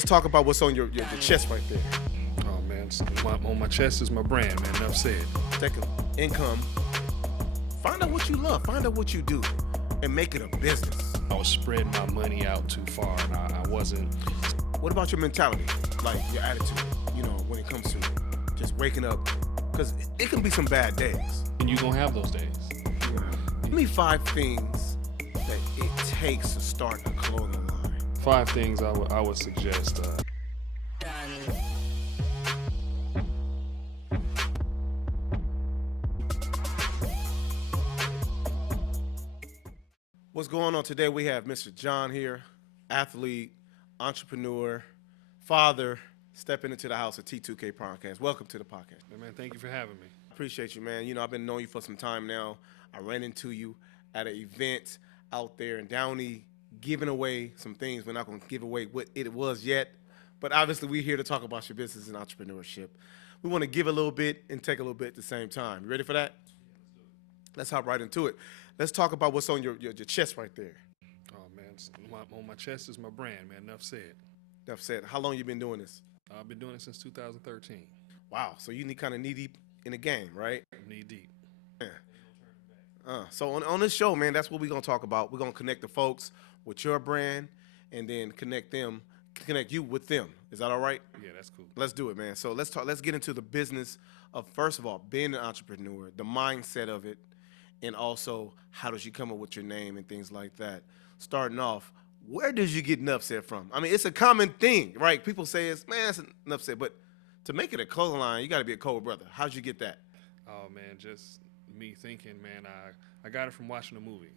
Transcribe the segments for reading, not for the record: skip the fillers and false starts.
Let's talk about what's on your chest right there. Oh man, on my chest is my brand, man. Enough said. Second, income. Find out what you love. Find out what you do, and make it a business. I was spreading my money out too far, and I wasn't. What about your mentality, like your attitude? You know, when it comes to just waking up, because it can be some bad days. And you gonna have those days. Give me 5 things that it takes to start a clothing line. 5 things I would suggest. What's going on today? We have Mr. John here, athlete, entrepreneur, father, stepping into the house of T2K Pronto. Welcome to the podcast. Man, thank you for having me. Appreciate you, man. You know, I've been knowing you for some time now. I ran into you at an event out there in Downey, giving away some things. We're not going to give away what it was yet, but obviously we're here to talk about your business and entrepreneurship. We want to give a little bit and take a little bit at the same time. You ready for that? Let's hop right into it. Let's talk about what's on your chest right there. Oh man, on my chest is my brand, man. Enough said. Enough said. How long you been doing this? I've been doing it since 2013. Wow. So you kind of knee deep in the game, right? Knee deep. Yeah. So on this show, man, that's what we're gonna talk about. We're gonna connect the folks with your brand, and then connect you with them. Is that all right? Yeah, that's cool. Let's do it, man. So let's talk. Let's get into the business of, first of all, being an entrepreneur, the mindset of it, and also how does you come up with your name and things like that. Starting off, where did you get Nupset from? I mean, it's a common thing, right? People say it's, man, it's Nupset, but to make it a clothing line, you got to be a cold brother. How'd you get that? Oh man, just me thinking, man. I got it from watching a movie.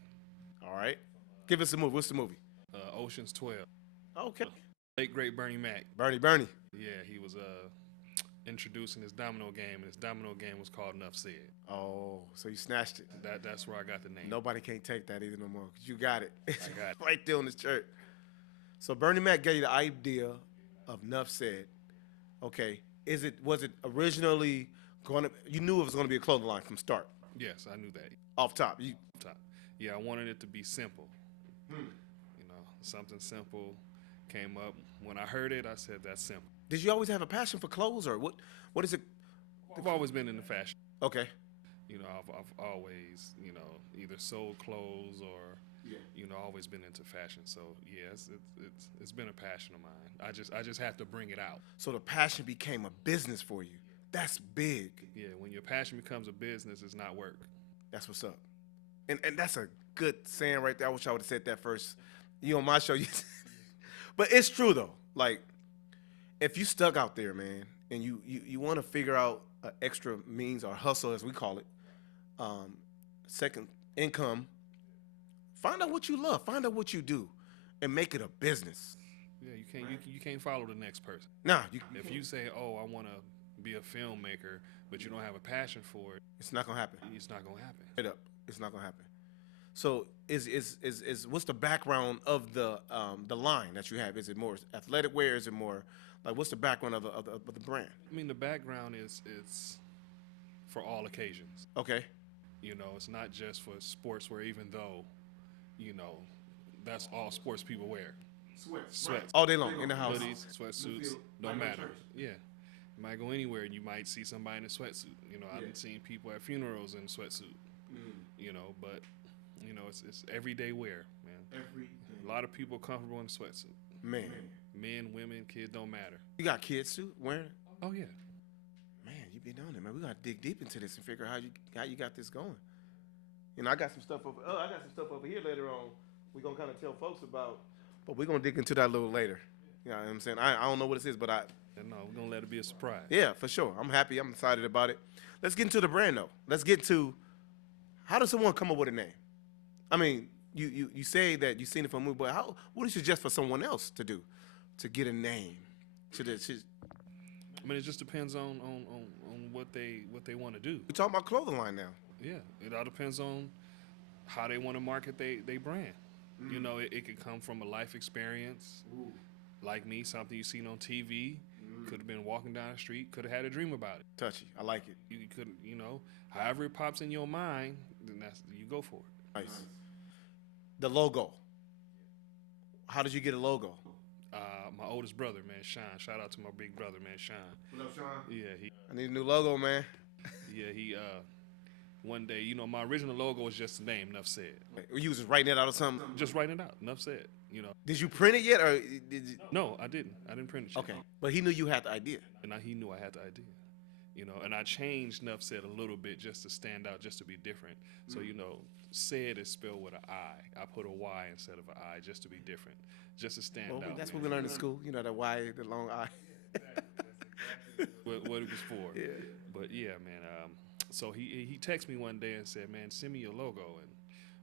All right, give us a movie. What's the movie? Ocean's 12. Okay. Late great Bernie Mac. Bernie. Yeah, he was introducing his domino game, and his domino game was called Enough Said. Oh, so you snatched it. That's where I got the name. Nobody can't take that either no more, because you got it. It's I got it. right there on this shirt. So Bernie Mac gave you the idea of Enough Said. Okay, was it originally you knew it was gonna be a clothing line from start? Yes, I knew that. Off top. Yeah, I wanted it to be simple. You know, something simple came up. When I heard it, I said, that's simple. Did you always have a passion for clothes, or what is it? I've always been into fashion. Okay. You know, I've always, you know, either sold clothes or, you know, always been into fashion. So yeah, it's been a passion of mine. I just have to bring it out. So the passion became a business for you. That's big. Yeah, when your passion becomes a business, it's not work. That's what's up. And that's a good saying right there. I wish I would have said that first. You on my show, but it's true though. Like, if you stuck out there, man, and you want to figure out an extra means or hustle, as we call it, second income, find out what you love, find out what you do, and make it a business. Yeah, you can't follow the next person. Nah, if you say, oh, I want to be a filmmaker, but you don't have a passion for it, it's not gonna happen. It's not gonna happen. Straight up, it's not gonna happen. So is what's the background of the line that you have? Is it more athletic wear? Is it more like, what's the background of the brand? I mean, the background is it's for all occasions. Okay. You know, it's not just for sports wear, even though, you know, that's all sports people wear. Sweats. Right. All day long in the house. Hoodies, sweatsuits, don't matter. Yeah. You might go anywhere and you might see somebody in a sweatsuit. You know, I've seen people at funerals in a sweatsuit. You know, but you know, it's everyday wear, man. Every day. A lot of people comfortable in a sweatsuit. Man. Men, women, kids, don't matter. You got kids too wearing? Oh yeah. Man, you been on it, man. We gotta dig deep into this and figure out how you got this going. You know, I got some stuff over here later on. We're gonna kind of tell folks about, but we're gonna dig into that a little later. You know what I'm saying? I don't know what this is, but no, we're gonna let it be a surprise. Yeah, for sure. I'm happy. I'm excited about it. Let's get into the brand though. Let's get to, how does someone come up with a name? I mean, you say that you've seen it from a movie, but what do you suggest for someone else to do to get a name? I mean, it just depends on what they want to do. We're talking about clothing line now. Yeah, it all depends on how they want to market they brand. You know, it could come from a life experience, like me, something you seen on TV. Could have been walking down the street, could have had a dream about it. Touchy, I like it. You could, you know, however it pops in your mind, then you go for it. Nice. The logo. How did you get a logo? My my oldest brother, man, Sean. Shout out to my big brother, man, Sean. What up, Sean? Yeah, I need a new logo, man. he one day, you know, my original logo was just the name, Nuff Said. You was just writing it out or something? Just writing it out, Nuff Said, you know. Did you print it yet, or did you? No, I didn't. I didn't print it yet. Okay, but he knew you had the idea. And he knew I had the idea. You know, and I changed Nuff Said a little bit just to stand out, just to be different. So, you know, said is spelled with an I. I put a Y instead of an I just to be different, just to stand Well, out. that's man. what we learned in school. You know, that Y, the long I. What it was for. Yeah. But yeah, man. So he texted me one day and said, "Man, send me your logo." And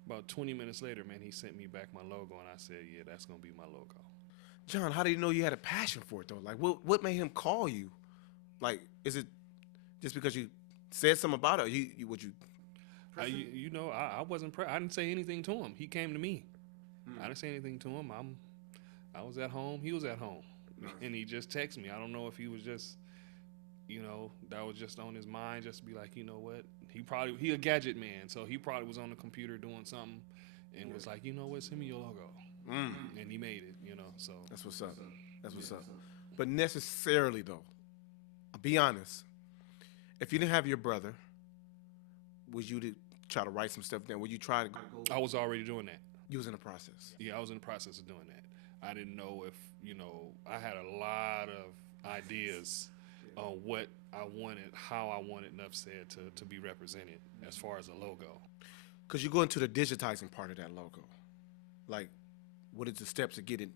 about 20 minutes later, man, he sent me back my logo, and I said, "Yeah, that's gonna be my logo." John, how did you know you had a passion for it though? Like, what made him call you? Like, is it just because you said something about it? Or would you? You know, I wasn't. I didn't say anything to him. He came to me. I didn't say anything to him. I was at home. He was at home, and he just texted me. I don't know if he was just, you know, that was just on his mind, just to be like, you know what? He a gadget man, so he probably was on the computer doing something, and was like, you know what? Send me your logo, and he made it. You know, so That's what's up. That's what's up. But necessarily though, I'll be honest. If you didn't have your brother, would you try to write some stuff down? Would you try to? I was already doing that. You was in the process. Yeah, I was in the process of doing that. I didn't know if, you know, I had a lot of ideas on what I wanted, how I wanted Nuff Said to be represented as far as a logo. Because you go into the digitizing part of that logo. Like, what is the steps to get it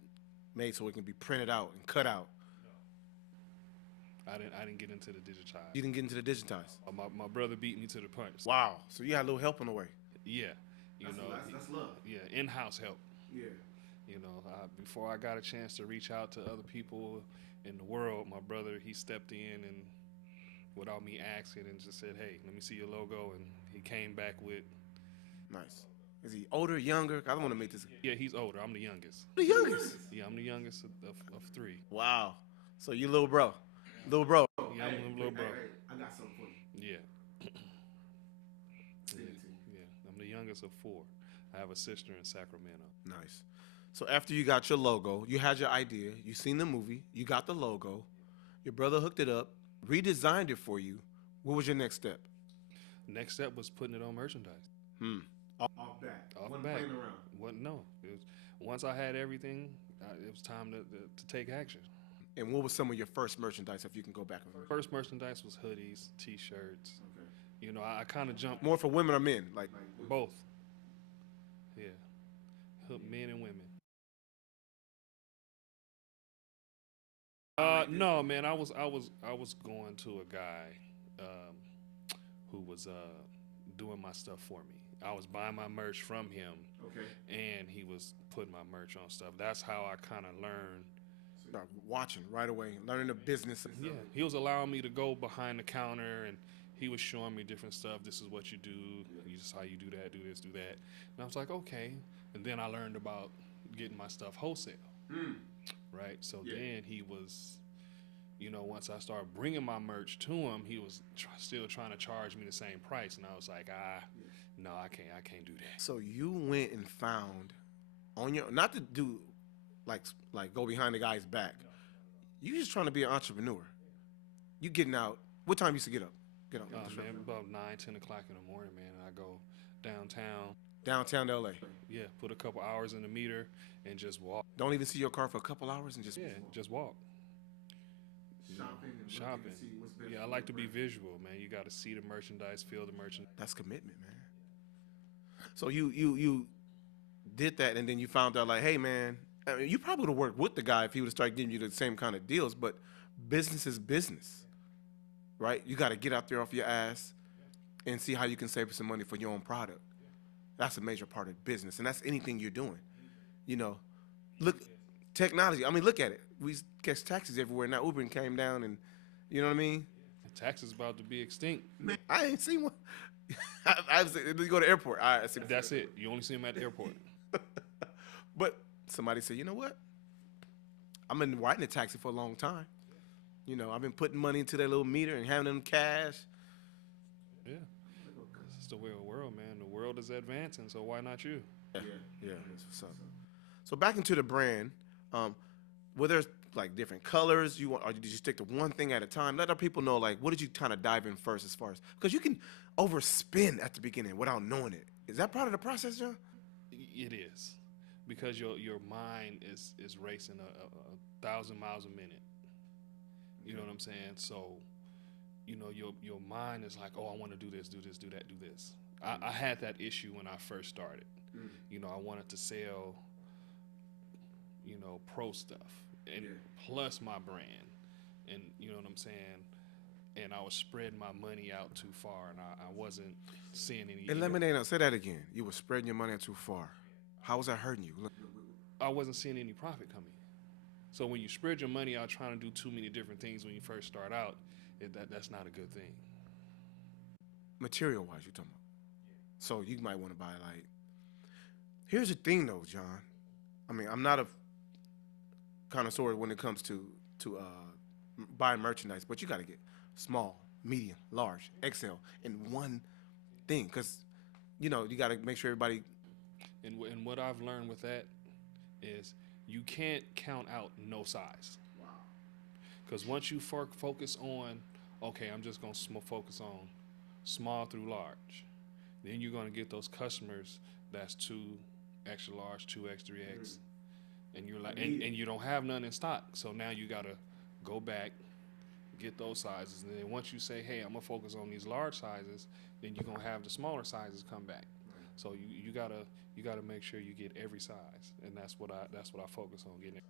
made so it can be printed out and cut out? I didn't get into the digitize. You didn't get into the digitize. My brother beat me to the punch. Wow. So you had a little help on the way. Yeah, you know. That's love. Yeah, in-house help. Yeah. You know, before I got a chance to reach out to other people in the world, my brother, he stepped in and without me asking and just said, "Hey, let me see your logo," and he came back with. Nice. Is he older, younger? I don't want to make this. Yeah, he's older. I'm the youngest. The youngest. Yeah, I'm the youngest of three. Wow. So you little bro. Little bro. Yeah, I'm a little bro. I got something for you. Yeah. Yeah, I'm the youngest of four. I have a sister in Sacramento. Nice. So after you got your logo, you had your idea, you seen the movie, you got the logo, your brother hooked it up, redesigned it for you. What was your next step? Next step was putting it on merchandise. Off back. Off Wasn't back. playing around. No. It was, once I had everything, it was time to take action. And what was some of your first merchandise, if you can go back? First merchandise was hoodies, T-shirts. Okay. You know, I kind of jumped More for women or men? Like both. Yeah, men and women. No, man, I was going to a guy who was doing my stuff for me. I was buying my merch from him, Okay. and he was putting my merch on stuff. That's how I kind of learned. Start watching right away, learning the business. Yeah, he was allowing me to go behind the counter, and he was showing me different stuff. This is what you do. This is how you do that. Do this. Do that. And I was like, okay. And then I learned about getting my stuff wholesale. Right. So then he was, you know, once I started bringing my merch to him, he was still trying to charge me the same price, and I was like, no, I can't do that. So you went and found on your, not to do like go behind the guy's back. You just trying to be an entrepreneur. You getting out. What time you used to get up? Get up. Man, about 9, 10 o'clock in the morning, man. I go downtown. Downtown LA. Yeah, put a couple hours in the meter and just walk. Don't even see your car for a couple hours and just Just walk. Shopping. Yeah, I like to be visual, man. You got to see the merchandise, feel the merchandise. That's commitment, man. So you did that, and then you found out like, hey, man, I mean, you probably would have worked with the guy if he would have started giving you the same kind of deals. But business is business, right? You got to get out there off your ass and see how you can save some money for your own product. That's a major part of business, and that's anything you're doing. You know, look, technology. I mean, look at it. We catch taxis everywhere now. Uber came down, and you know what I mean. Taxes about to be extinct. Man, I ain't seen one. I you go to the airport. I see. That's it. You only see them at the airport. But somebody said, you know what? I've been riding a taxi for a long time. You know, I've been putting money into that little meter and having them cash. Yeah. It's the way of the world, man. The world is advancing, so why not you? Yeah. That's what's up. So back into the brand, were there like different colors? Or did you stick to one thing at a time? Let our people know, like, what did you kind of dive in first as far as, because you can overspend at the beginning without knowing it. Is that part of the process, John? It is, because your mind is racing a 1,000 miles a minute. You know what I'm saying? So, your mind is like, oh, I want to do this, do this, do that, do this. I had that issue when I first started. I wanted to sell, pro stuff and plus my brand, and you know what I'm saying. And I was spreading my money out too far, and I wasn't seeing any. Eliminate. Say that again. You were spreading your money out too far. How was that hurting you? I wasn't seeing any profit coming. So when you spread your money out trying to do too many different things when you first start out, that's not a good thing. Material-wise, you're talking about. So you might want to buy, like, here's the thing though, John. I mean, I'm not a connoisseur when it comes to buying merchandise, but you got to get small, medium, large, XL in one thing, because you got to make sure everybody. And what I've learned with that is you can't count out no size. Wow. Because once you focus on, okay, I'm just going to focus on small through large, then you're going to get those customers that's 2 extra large, 2X, 3X, and you're like, and you don't have none in stock. So now you got to go back, get those sizes, and then once you say, hey, I'm going to focus on these large sizes, then you're going to have the smaller sizes come back. So you gotta make sure you get every size, and that's what I focus on getting.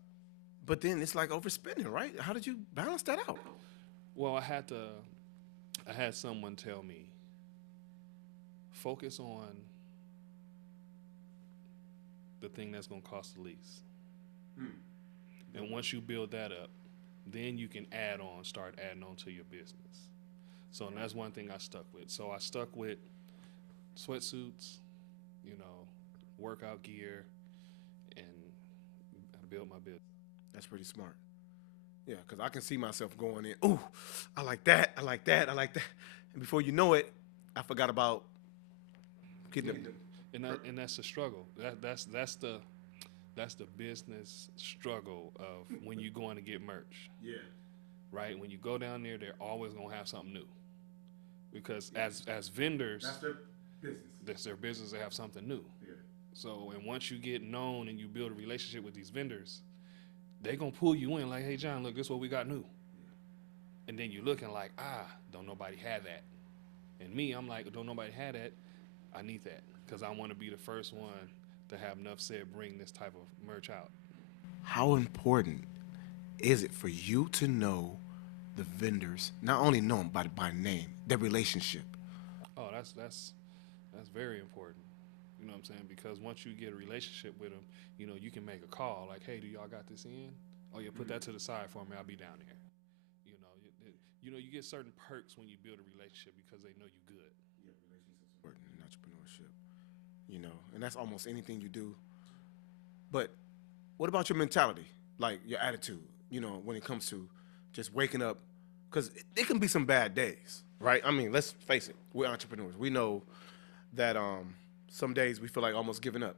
But then it's like overspending, right? How did you balance that out? Well, I had someone tell me, focus on the thing that's gonna cost the least, and once you build that up, then you can start adding on to your business. So and that's one thing I stuck with. So I stuck with sweatsuits, workout gear, and I built my business. That's pretty smart. Yeah, because I can see myself going in, ooh, I like that, I like that, I like that. And before you know it, I forgot about getting them. And that's the struggle. That's the business struggle of when you going to get merch. Yeah. Right? When you go down there, they're always gonna have something new. Because as vendors, That's their business. that's their business to have something new. Yeah. So, and once you get known and you build a relationship with these vendors, they gonna pull you in like, hey John, look, this is what we got new. And then you looking like, don't nobody have that. And me, I'm like, don't nobody have that. I need that because I want to be the first one to have enough said bring this type of merch out. How important is it for you to know the vendors, not only know them by name, their relationship? Oh, that's very important. You know what I'm saying? Because once you get a relationship with them, you can make a call like, hey, do y'all got this in? Oh yeah, put that to the side for me. I'll be down there. You get certain perks when you build a relationship because they know you good. Yeah, relationships important in entrepreneurship. And that's almost anything you do. But what about your mentality, like your attitude? When it comes to just waking up, because it can be some bad days, right? I mean, let's face it, we're entrepreneurs. We know that some days we feel like almost giving up.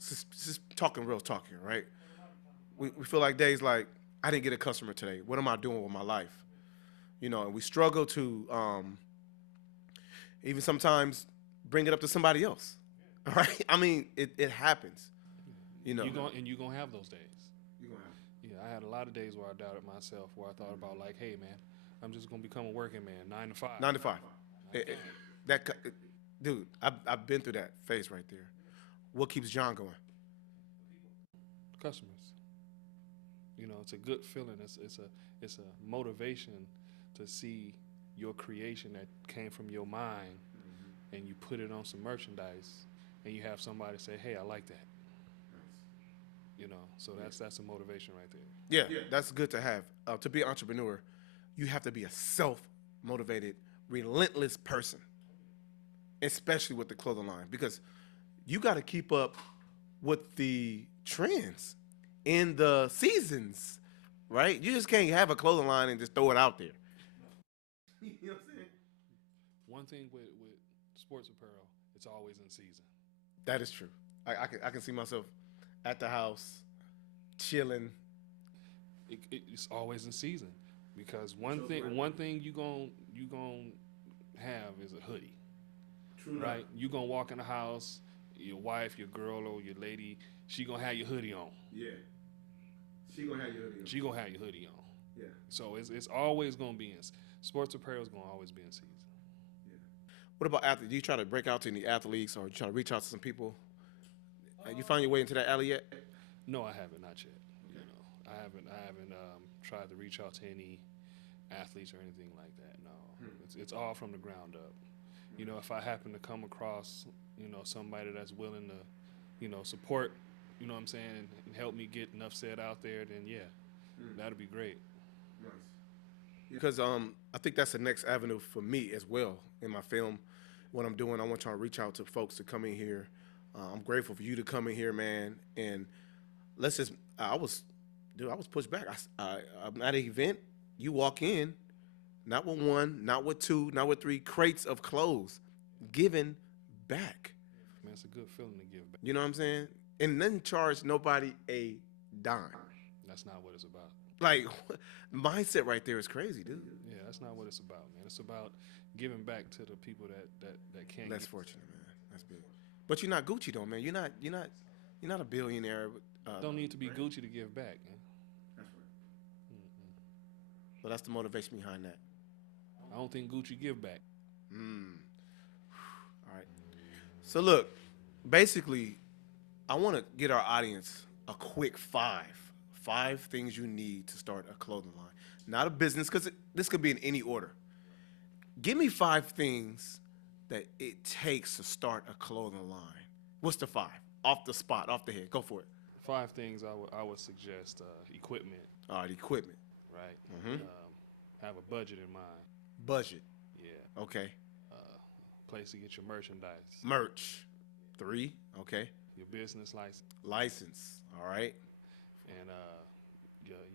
Just talking real talk here, right? We feel like days like, I didn't get a customer today. What am I doing with my life? And we struggle to even sometimes bring it up to somebody else, all right? I mean, it happens, You're gonna have those days. You're gonna have. Yeah, I had a lot of days where I doubted myself, where I thought about like, hey man, I'm just gonna become a working man, 9 to 5. 9 to 5. Dude, I've been through that phase right there. What keeps John going? Customers. It's a good feeling. It's a motivation to see your creation that came from your mind, and you put it on some merchandise, and you have somebody say, hey, I like that. So that's a motivation right there. Yeah, that's good to have. To be an entrepreneur, you have to be a self-motivated, relentless person, especially with the clothing line, because you got to keep up with the trends in the seasons, right? You just can't have a clothing line and just throw it out there. You know what I'm saying? One thing with sports apparel, it's always in season. That is true. I can see myself at the house, chilling. It's always in season, because one thing you gon' have is a hoodie, True that. right? You gonna walk in the house, your wife, your girl, or your lady, she gonna have your hoodie on. Yeah. She gonna have your hoodie on. She gonna have your hoodie on. Yeah. So it's always gonna be in sports apparel is gonna always be in season. Yeah. What about athletes? Do you try to break out to any athletes, or you try to reach out to some people? You found your way into that alley yet? No, I haven't, not yet. You know, I haven't tried to reach out to any athletes or anything like that. No, it's all from the ground up. You know, if I happen to come across, you know, somebody that's willing to, you know, support, you know what I'm saying, and help me get enough said out there, then yeah, that'd be great. Nice. Because I think that's the next avenue for me as well in my film. What I'm doing, I want y'all to reach out to folks to come in here. I'm grateful for you to come in here, man. And let's just, I was pushed back. I'm at an event. You walk in, not with one, not with two, not with three crates of clothes, giving back. Man, it's a good feeling to give back. You know what I'm saying? And then charge nobody a dime. That's not what it's about. Like, mindset right there is crazy, dude. Yeah, that's not what it's about, man. It's about giving back to the people that can't. Less fortunate, man. That's big. But you're not Gucci though, man. You're not a billionaire. Don't need to be Gucci to give back, man. That's right. So that's the motivation behind that. I don't think Gucci give back. All right. So look, basically, I want to get our audience a quick five things you need to start a clothing line, not a business, because this could be in any order. Give me 5 things that it takes to start a clothing line. What's the 5? Off the spot, off the head. Go for it. 5 things I would suggest: equipment, All right, equipment. right? Have a budget in mind. Budget. Yeah. Okay. Place to get your merchandise. Merch. 3. Okay. Your business license. License. All right. And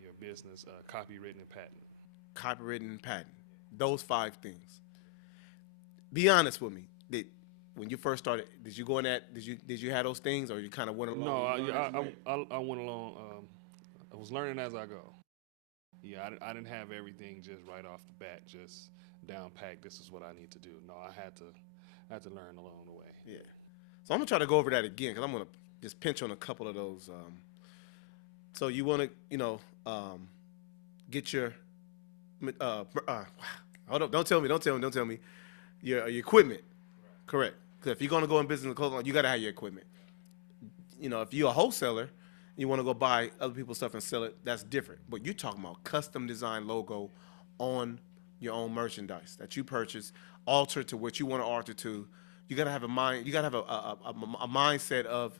your business copywritten and patent. Copywritten and patent. Those 5 things. Be honest with me. When you first started, did you go in that? Did you have those things, or you kind of went along? No, I went along. I was learning as I go. Yeah, I didn't have everything just right off the bat, just down packed. This is what I need to do. No, I had to learn along the way. Yeah. So I'm gonna try to go over that again, because I'm gonna just pinch on a couple of those. So you want to, get your. Hold up! Don't tell me. Your equipment. Right. Correct. Because if you're gonna go in business with clothing, you gotta have your equipment. You know, if you're a wholesaler, you want to go buy other people's stuff and sell it, that's different. But you're talking about custom design logo on your own merchandise that you purchase, alter to what you want to alter to. You got to have a mind. You got to have a mindset of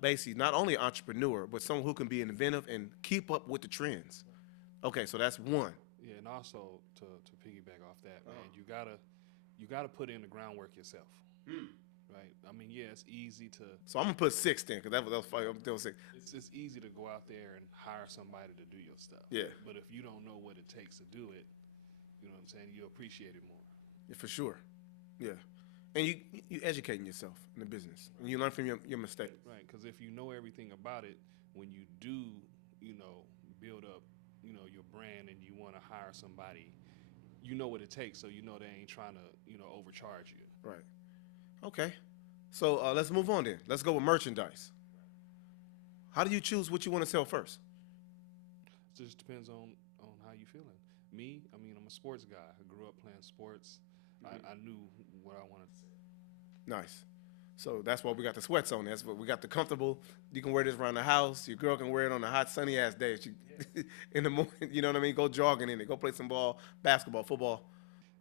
basically not only an entrepreneur, but someone who can be inventive and keep up with the trends. Okay, so that's 1. Yeah, and also to piggyback off that, man, you gotta put in the groundwork yourself. Right? I mean, yeah, it's easy to. So I'm gonna put 6 then, because that was 5. I'm doing 6. It's easy to go out there and hire somebody to do your stuff. Yeah. But if you don't know what it takes to do it, you know what I'm saying, you appreciate it more. Yeah, for sure. Yeah. And you educating yourself in the business, and you learn from your mistakes. Right, because if you know everything about it, when you do, build up, your brand, and you want to hire somebody, you know what it takes, so you know they ain't trying to, overcharge you. Right. Okay. So let's move on then. Let's go with merchandise. How do you choose what you want to sell first? It just depends on how you feeling. Me, I'm a sports guy. I grew up playing sports. I knew what I wanted to say. Nice. So that's why we got the sweats on. That's what we got, the comfortable. You can wear this around the house. Your girl can wear it on a hot, sunny ass day. In the morning, you know what I mean? Go jogging in it. Go play some ball, basketball, football.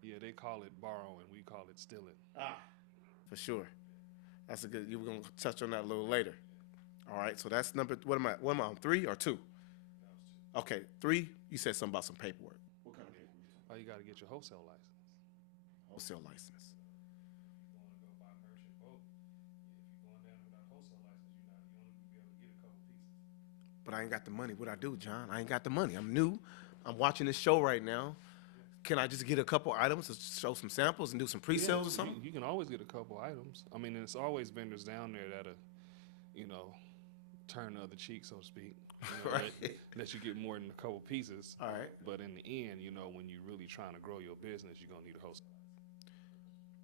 Yeah, they call it borrowing. We call it stealing. For sure. That's a good. We're gonna touch on that a little later. All right. So that's number. What am I on? 3 or 2? Okay, 3. You said something about some paperwork. What kind of paperwork? Oh, you got to get your wholesale license. Wholesale license. But I ain't got the money. What I do, John? I ain't got the money. I'm new. I'm watching this show right now. Can I just get a couple items to show some samples and do some pre-sales or something? You can always get a couple items. I mean, there's always vendors down there that are, turn the other cheek, so to speak. You know, Right. let you get more than a couple pieces. All right. But in the end, you know, when you're really trying to grow your business, you're gonna need a host.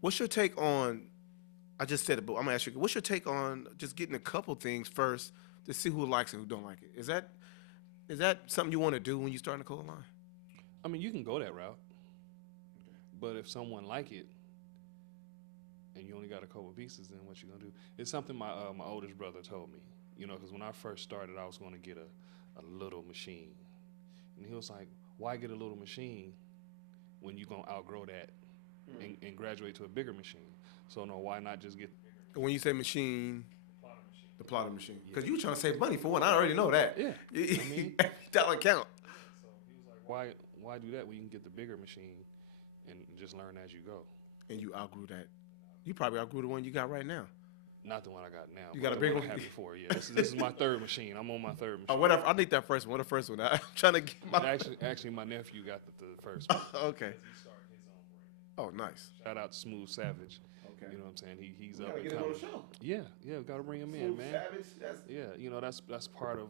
What's your take on? I just said it, but I'm gonna ask you. What's your take on just getting a couple things first to see who likes it, who don't like it? Is that something you want to do when you start a clothing line? I mean, you can go that route, but if someone like it and you only got a couple pieces, then what you gonna do? It's something my oldest brother told me. You know, because when I first started, I was gonna get a little machine, and he was like, "Why get a little machine when you gonna outgrow that and graduate to a bigger machine? So no, why not just get When you say machine, the plotter machine, because Yeah. you trying to save money for one. I already know that. Yeah. I mean, dollar count. so he was like, why do that when you can get the bigger machine and just learn as you go? And you outgrew that. You probably outgrew the one you got right now. Not the one I got now. You but got a the big one one? I had before. Yeah, this is my third machine. I'm on my third machine. I need that first one. What the first one? I'm trying to get my. Actually, my nephew got the first one. Okay. He started his own brand. Oh, nice. Shout out to Smooth Savage. Okay. You know what I'm saying? He's We up gotta and get him on coming. the show. Yeah, got to bring him in, Smooth man. Savage. That's Yeah, you know that's part of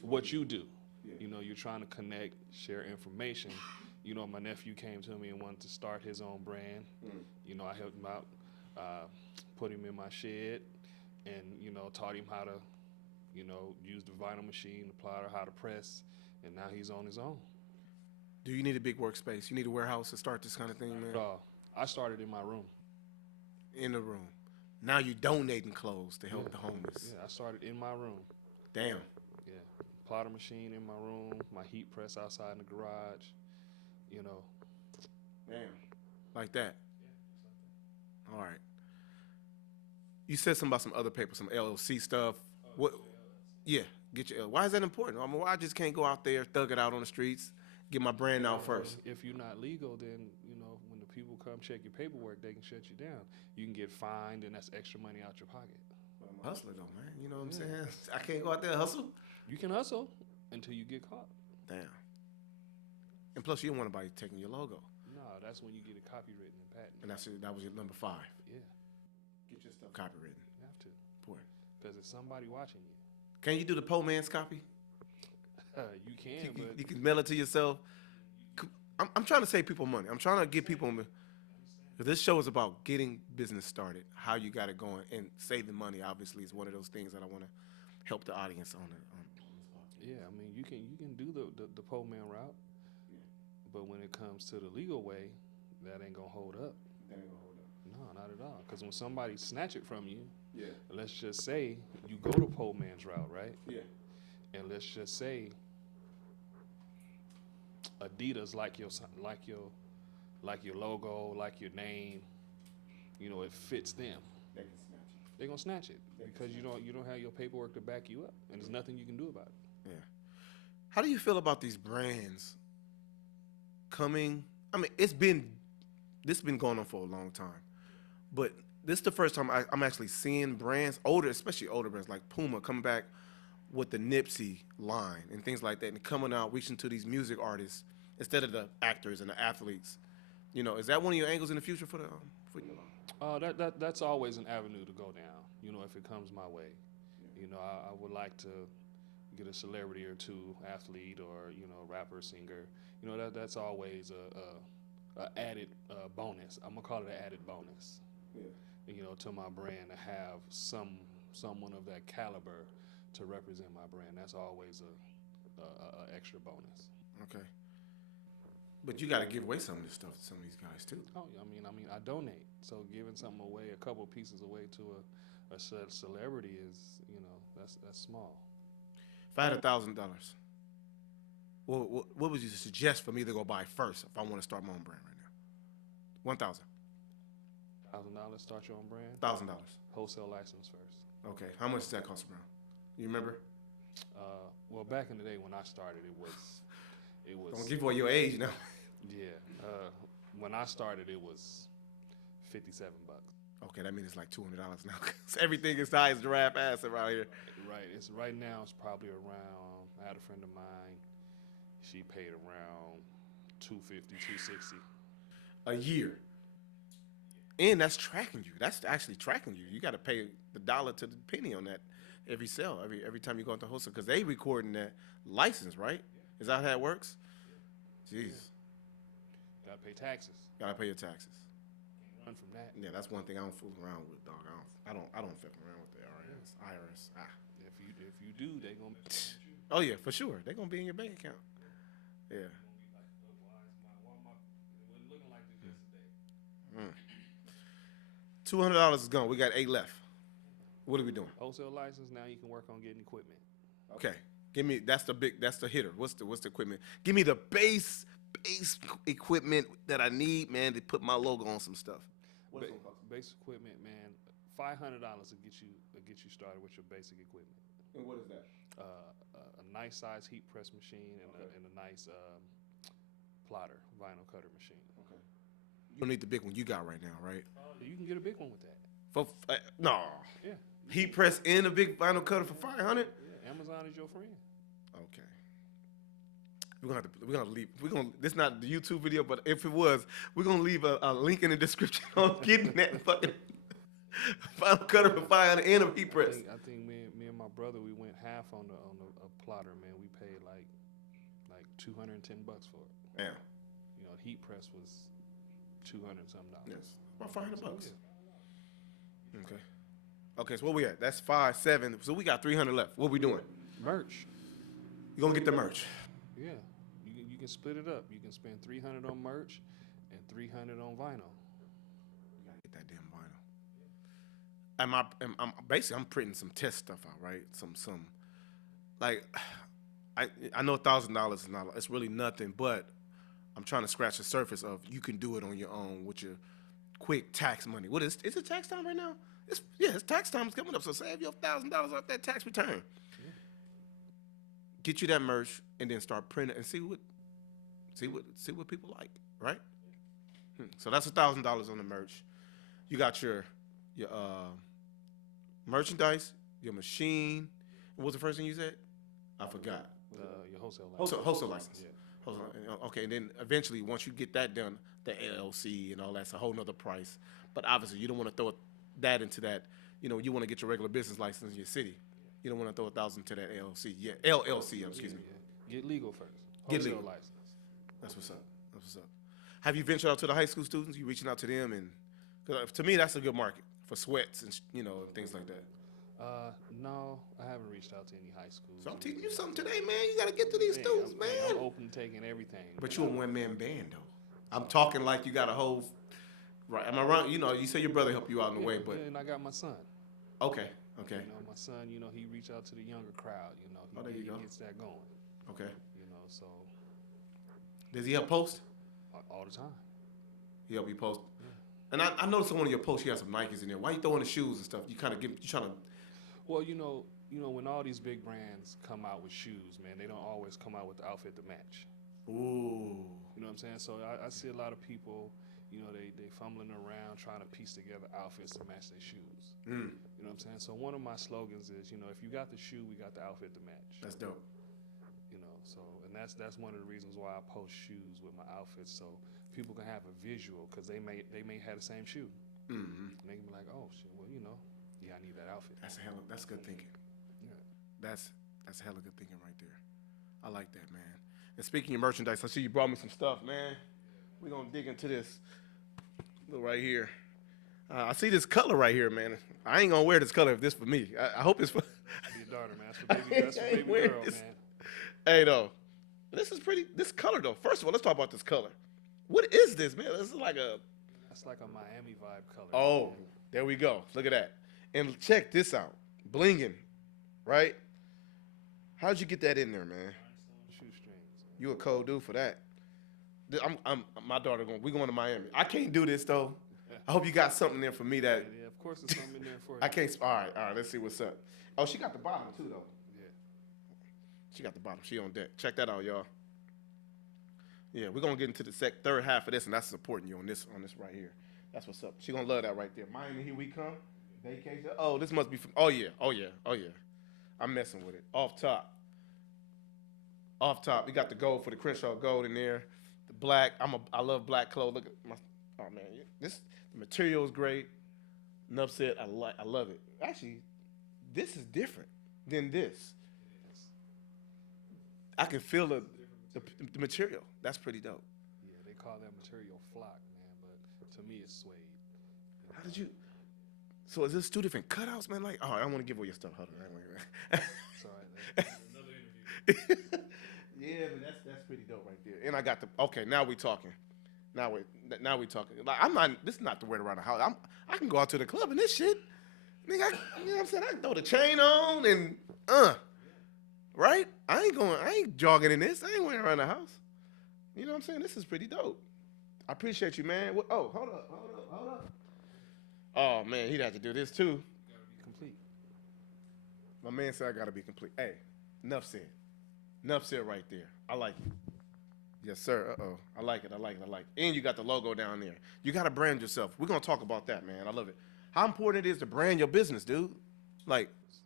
what you do. Yeah. You know, you're trying to connect, share information. You know, my nephew came to me and wanted to start his own brand. You know, I helped him out, put him in my shed, and you know, taught him how to, you know, use the vinyl machine, the plotter, how to press, and now he's on his own. Do you need a big workspace? You need a warehouse to start this kind of thing, man? I started in my room. In the room. Now you donating clothes to help the homeless. Yeah, I started in my room. Damn. Yeah, plotter machine in my room, my heat press outside in the garage. You know. Damn. Like that. All right. You said something about some other papers, some LLC stuff. What? Yeah, get your L. Why is that important? I mean, why I just can't go out there, thug it out on the streets, get my brand out first? If you're not legal, then you know when the people come check your paperwork, they can shut you down. You can get fined, and that's extra money out your pocket. But I'm a hustler though, man. You know what I'm saying? I can't go out there and hustle. You can hustle until you get caught. Damn. And plus, you don't want nobody taking your logo. No, that's when you get it copywritten and patented. And that was your number 5. Yeah, Get your stuff copywritten. you have to, Boy. because there's somebody watching you. Can you do the poor man's copy? You can, but You can mail it to yourself. I'm trying to save people money. I'm trying to get people. Because this show is about getting business started, how you got it going, and saving money. Obviously, is one of those things that I want to help the audience on. yeah, I mean you can do the pole man route, but when it comes to the legal way, that ain't gonna hold up. No, not at all. Because when somebody snatch it from you, Yeah. let's just say you go the pole man's route, right? Yeah. And let's just say Adidas like your logo, like your name, you know, it fits them. They can snatch it. They're gonna snatch it because you don't have your paperwork to back you up, and there's nothing you can do about it. Yeah. How do you feel about these brands coming? I mean, this has been going on for a long time, but this is the first time I'm actually seeing brands, especially older brands like Puma, coming back with the Nipsey line and things like that, and coming out reaching to these music artists instead of the actors and the athletes. You know, is that one of your angles in the future for you? That's always an avenue to go down. You know, if it comes my way, you know, I would like to get a celebrity or two, athlete or rapper, singer. You know, that's always a added bonus. I'm gonna call it an added bonus. Yeah. You know, to my brand to have someone of that caliber to represent my brand. That's always a extra bonus. Okay. But you got to give away some of this stuff to some of these guys too. Oh, I mean, I donate. So giving something away, a couple pieces away to a celebrity is, that's small. If I had $1,000, what would you suggest for me to go buy first if I want to start my own brand right now? $1,000. $1,000 start your own brand. $1,000. Wholesale license first. Okay. How much does that cost around? You remember? Well, back in the day when I started, it was. Don't give away your age now. Yeah. When I started, it was $57. Okay, that means it's like $200 now. 'Cause everything is high as giraffe ass around here. Right. Right now. It's probably around. I had a friend of mine. She paid around $250, $260 a year. And that's tracking you. That's actually tracking you. You got to pay the dollar to the penny on that every sale, every time you go into wholesale, because they recording that license, right? Is that how it works? Jeez. Gotta pay taxes. Gotta pay your taxes. Can't run from that. Yeah, that's one thing I don't fool around with, dog. I don't fuck around with the IRS. Ah. If you do, they gonna. Oh yeah, for sure. They're gonna be in your bank account. Yeah. $200 is gone. We got 8 left. What are we doing? Wholesale license. Now you can work on getting equipment. Okay. Give me that's the hitter. What's the equipment? Give me the base equipment that I need, man, to put my logo on some stuff. Base equipment, man. $500 will get you started with your basic equipment. And what is that? A nice size heat press machine and a nice plotter, vinyl cutter machine. Okay. You don't need the big one you got right now, right? You can get a big one with that. No. Yeah. Heat press and a big vinyl cutter for $500. Yeah. Amazon is your friend. Okay. We're gonna leave. This is not the YouTube video, but if it was, we're gonna leave a link in the description on getting that fucking vinyl cutter for $500 and a heat press. I think me and my brother, we went half on a plotter, man. We paid like $210 for it. Yeah. You know, heat press was $200-something. Yes. About $500. Okay. Okay, so what we at? That's 5, 7. So we got 300 left. What we doing? Merch. You gonna get the merch? Yeah. You can split it up. You can spend $300 on merch and $300 on vinyl. You gotta get that damn vinyl. I'm basically printing some test stuff out, right? Some like I know $1,000 is not, it's really nothing, but I'm trying to scratch the surface of you can do it on your own with your quick tax money. What is it tax time right now? It's tax time is coming up, so save your $1,000 off that tax return. Yeah. Get you that merch and then start printing and see what people like, right? So that's $1,000 on the merch. You got your merchandise, your machine. What was the first thing you said? I forgot. Your wholesale license. Wholesale license. Yeah. Okay, and then eventually, once you get that done, the LLC and all that's a whole nother price. But obviously, you don't want to throw that into that. You know, you want to get your regular business license in your city. You don't want to throw $1,000 to that LLC. Yeah, LLC. Excuse me. Yeah. Get legal first. Get legal license. That's what's up. That's what's up. Have you ventured out to the high school students? You reaching out to them, and cause to me, that's a good market for sweats and and things like that. No, I haven't reached out to any high schools. So I'm teaching you something today, man. You got to get to these students, man. I'm open to taking everything. But you're a one-man band, though. I'm talking like you got a whole. Right? Am I wrong? You know, you say your brother helped you out in the way, but and I got my son. Okay. You know, my son. You know, he reached out to the younger crowd. You know, he gets that going. Okay. You know, so. Does he help post? All the time. He help you post. Yeah. And I noticed on one of your posts you got some Nikes in there. Why you throwing the shoes and stuff? You trying to. Well, you know, when all these big brands come out with shoes, man, they don't always come out with the outfit to match. Ooh. You know what I'm saying? So I see a lot of people, you know, they fumbling around trying to piece together outfits to match their shoes. Mm. You know what I'm saying? So one of my slogans is, you know, if you got the shoe, we got the outfit to match. That's dope. You know, so and that's one of the reasons why I post shoes with my outfits, so people can have a visual, because they may have the same shoe. Mm-hmm. And they can be like, oh shit, well, you know, yeah, I need that outfit. That's good thinking. Yeah. That's hella good thinking right there. I like that, man. And speaking of merchandise, I see you brought me some stuff, man. We're gonna dig into this. Look right here. I see this color right here, man. I ain't gonna wear this color if this for me. I hope it's for Your daughter, man. That's for baby girl, man. Hey, though. This is pretty. This color, though. First of all, let's talk about this color. What is this, man? This is like a. That's like a Miami vibe color. Oh, man. There we go. Look at that. And check this out. Blinging, right? How'd you get that in there, man? Shoestrings. You a cold dude for that. I'm my daughter we going to Miami. I can't do this though. I hope you got something there for me that. Yeah, of course there's something in there for you. I can't. All right. Let's see what's up. Oh, she got the bottom too though. Yeah. She got the bottom. She on deck. Check that out, y'all. Yeah, we're gonna get into the third half of this, and that's supporting you on this right here. That's what's up. She gonna love that right there. Miami, here we come. Vacation. Oh, this must be from. Oh yeah. I'm messing with it. Off top. We got the gold for the Crenshaw gold in there. The black. I love black clothes. Look at my. Oh man, The material is great. Enough said. I love it. Actually, this is different than this. I can feel the material. That's pretty dope. Yeah, they call that material flock, man, but to me it's suede. How did you? So is this two different cutouts, man? Like, oh, I don't want to give away your stuff. Hold on. It's all right. Another interview. Yeah, but that's pretty dope right there. And I got the okay. Now we talking. Now we talking. Like I'm not. This is not the way around the house. I can go out to the club and this shit. Nigga, you know what I'm saying? I can throw the chain on and right? I ain't jogging in this. I ain't wearing around the house. You know what I'm saying? This is pretty dope. I appreciate you, man. Oh, hold up. Oh man, he'd have to do this too. Gotta be complete. My man said I gotta be complete. Hey, enough said. Enough said right there. I like it. Yes, sir. I like it. And you got the logo down there. You gotta brand yourself. We're gonna talk about that, man. I love it. How important it is to brand your business, dude. Like, it's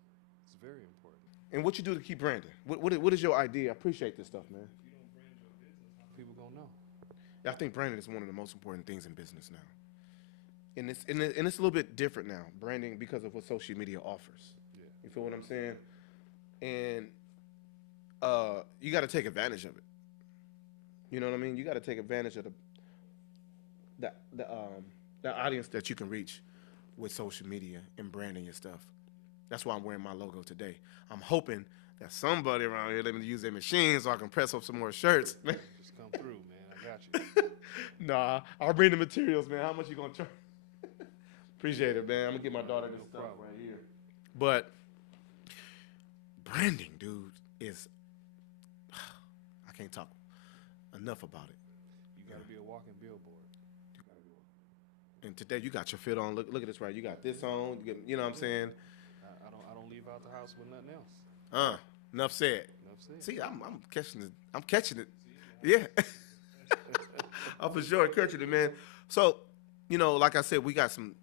very important. And what you do to keep branding? What is your idea? I appreciate this stuff, man. If you don't brand your business, how people gonna know? I think branding is one of the most important things in business now. And it's a little bit different now, branding, because of what social media offers. Yeah. You feel what I'm saying? And you got to take advantage of it. You know what I mean? You got to take advantage of the audience that you can reach with social media and branding your stuff. That's why I'm wearing my logo today. I'm hoping that somebody around here let me use their machine so I can press up some more shirts. Just come through, man. I got you. Nah, I'll bring the materials, man. How much you gonna charge? Appreciate it, man. I'm gonna get my daughter this stuff right here. But branding, dude, is I can't talk enough about it. You gotta be a walking billboard. And today you got your fit on. Look at this right. You got this on. You know what I'm saying? I don't leave out the house with nothing else. Enough said. Enough said. See, I'm catching it. I'm catching it. Yeah. I'm for sure catching it, man. So, you know, like I said, we got some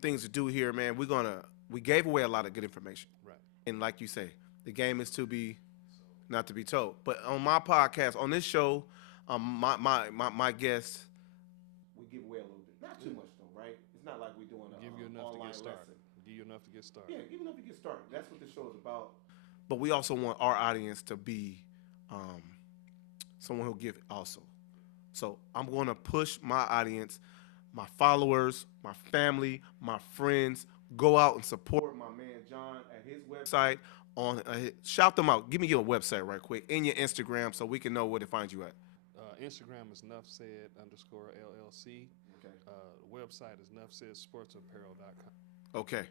things to do here, man. We gave away a lot of good information. Right. And like you say, the game is to be not to be told. But on my podcast, on this show, my guests, we give away a little bit. Not too much though, right? It's not like we're doing Give you enough to online get started. lesson. Give you enough to get started. Yeah, give enough to get started. That's what the show is about. But we also want our audience to be someone who'll give also. So I'm going to push my audience, my followers, my family, my friends, go out and support my man John at his website. Shout them out. Give me your website right quick and your Instagram so we can know where to find you at. Instagram is nuffsaid_LLC. Okay. The website is nuffsaidsportsapparel.com. Okay.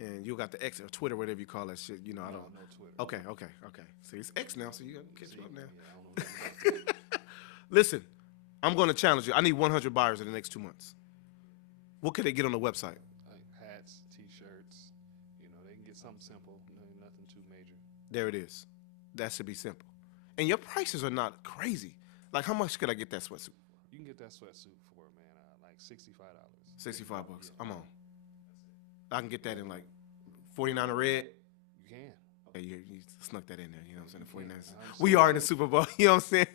And you got the X or Twitter, whatever you call that shit. You know, I don't. No Twitter. Okay. See, it's X now, so you got to catch up now. Yeah, I don't know. Listen, I'm going to challenge you. I need 100 buyers in the next 2 months. What could they get on the website? Like hats, T-shirts. You know, they can get something simple. Nothing too major. There it is. That should be simple. And your prices are not crazy. Like, how much could I get that sweatsuit? You can get that sweatsuit for, man, like $65. $65. Yeah. I'm on. I can get that in like 49 or red. You can. Okay, you snuck that in there. You know what I'm saying? The 49. Yeah, We are in the Super Bowl. You know what I'm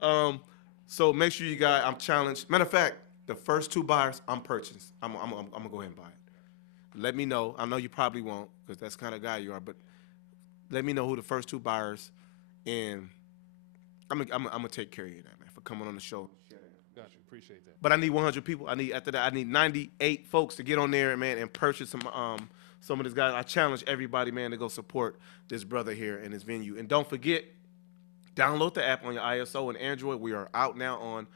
saying? So make sure you guys. I'm challenged. Matter of fact, the first 2 buyers, I'm purchasing. I'm gonna go ahead and buy it. Let me know. I know you probably won't because that's the kind of guy you are. But let me know who the first 2 buyers, and I'm gonna take care of you, man, for coming on the show. Got you. Appreciate that. But I need 100 people. I need 98 folks to get on there, man, and purchase some of this guys. I challenge everybody, man, to go support this brother here in his venue. And don't forget, download the app on your ISO and Android. We are out now on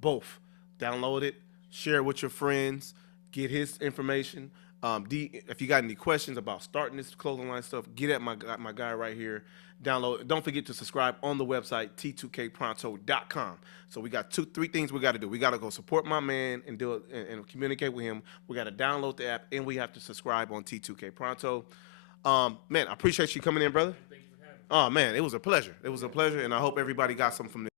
both. Download it, share it with your friends, get his information. If you got any questions about starting this clothing line stuff, get at my guy right here. Download. Don't forget to subscribe on the website, T2KPronto.com. So we got 3 things we got to do. We got to go support my man and do it and communicate with him. We got to download the app, and we have to subscribe on T2K Pronto. Man, I appreciate you coming in, brother. Thank you for having me. Oh, man, it was a pleasure. It was a pleasure, and I hope everybody got something from this.